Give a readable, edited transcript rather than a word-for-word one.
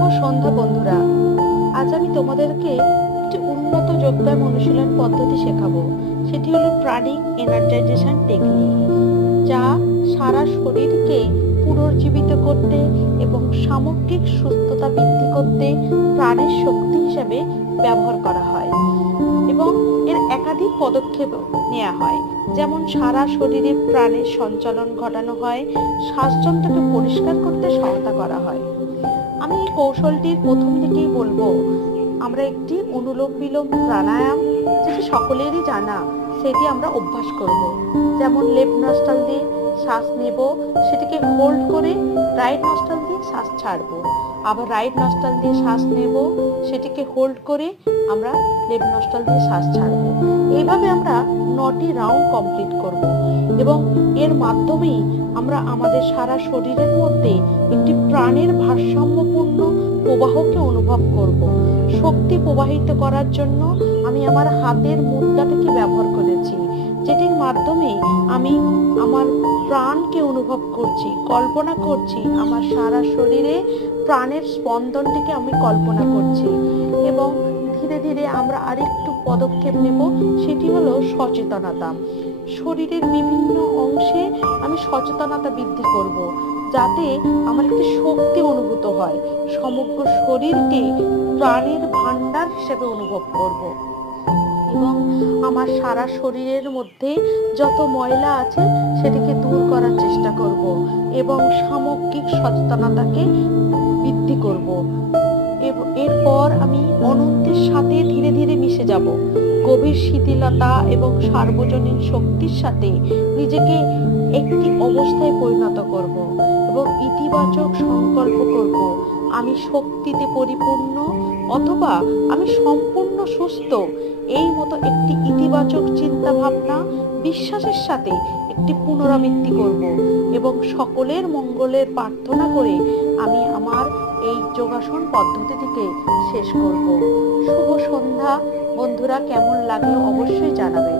শুভ সন্ধ্যা বন্ধুরা। আজ আমি তোমাদেরকে একটি উন্নত যোগব্যায়াম অনুশীলন পদ্ধতি শেখাবো। সেটি হলো প্রাণিক এনার্জাইজেশন টেকনিক, যা সারা শরীরকে পুনর্জীবিত করতে এবং সামগ্রিক সুস্থতা বৃদ্ধি করতে প্রাণের শক্তি হিসেবে ব্যবহার করা হয় এবং এর একাধিক পদক্ষেপ নেওয়া হয়। যেমন সারা শরীরে প্রাণের সঞ্চালন ঘটানো হয়, শ্বাসযন্ত্রকে পরিষ্কার করতে সহায়তা করা হয়। আমি এই কৌশলটির প্রথম দিকেই বলবো, আমরা একটি অনুলোম বিলোম প্রাণায়াম, যেটি সকলেরই জানা, সেটি আমরা অভ্যাস করব। যেমন লেফট নস্ট্রাল দিয়ে শ্বাস নেব, সেটিকে হোল্ড করে রাইট নস্ট্রাল দিয়ে শ্বাস ছাড়বো। আবার রাইট নস্ট্রাল দিয়ে শ্বাস নেব, সেটিকে হোল্ড করে আমরা লেফট নস্ট্রাল দিয়ে শ্বাস ছাড়বো। এইভাবে আমরা 9টি রাউন্ড কমপ্লিট করব এবং এর মাধ্যমেই আমরা আমাদের সারা শরীরের মধ্যে একটি প্রাণের ভারসাম্যপূর্ণ প্রবাহকে অনুভব করব। শক্তি প্রবাহিত করার জন্য আমি আমার হাতের মুদ্রাটাকে ব্যবহার করেছি, যেটির মাধ্যমে আমি আমার প্রাণকে অনুভব করছি, কল্পনা করছি, আমার সারা শরীরে প্রাণের স্পন্দনটিকে আমি কল্পনা করছি। এবং ধীরে ধীরে আমরা আরেকটু পদক্ষেপ নেব, সেটি হলো সচেতনতা। শরীরের বিভিন্ন অংশে আমি সচেতনতা বৃদ্ধি করব, যাতে আমার একটি শক্তি অনুভূত হয়। সমগ্র শরীরকে প্রাণের ভান্ডার হিসেবে অনুভব করব এবং আমার সারা শরীরের মধ্যে যত ময়লা আছে সেটিকে দূর করার চেষ্টা করব এবং সামগ্রিক সচেতনতাকে বৃদ্ধি করব। এরপর আমি অনন্তের সাথে ধীরে ধীরে মিশে যাব। গভীর শিথিলতা এবং সার্বজনীন শক্তির সাথে নিজেকে একটি অবস্থায় পরিণত করব এবং ইতিবাচক সংকল্প করব, আমি শক্তিতে পরিপূর্ণ অথবা আমি সম্পূর্ণ সুস্থ। এই মতো একটি ইতিবাচক চিন্তা ভাবনা, বিশ্বাসের সাথে একটি পুনরাবৃত্তি করব এবং সকলের মঙ্গলের প্রার্থনা করে আমি আমার এই যোগাসন পদ্ধতিটিকে শেষ করব। শুভ সন্ধ্যা বন্ধুরা, কেমন লাগলো অবশ্যই জানাবেন।